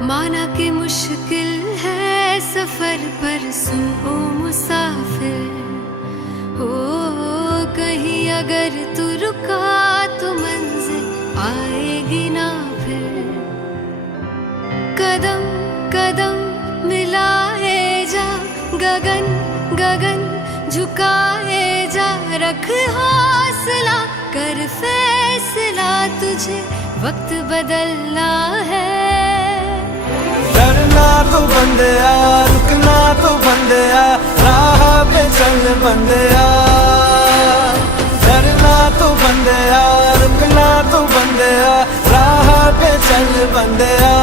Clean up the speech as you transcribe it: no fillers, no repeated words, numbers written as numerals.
माना कि मुश्किल है सफर पर सुन ओ मुसाफिर हो, कहीं अगर तू रुका तो मंजिल आएगी ना फिर। कदम कदम मिलाए जा, गगन गगन झुकाए जा, रख हौसला कर फैसला, तुझे वक्त बदलना है। डरना तो बंदिया, रुकना तो बंदिया, राह पे चल बंदिया। डरना तो बंदिया, रुकना तो बंदिया, राह पे चल बंदिया।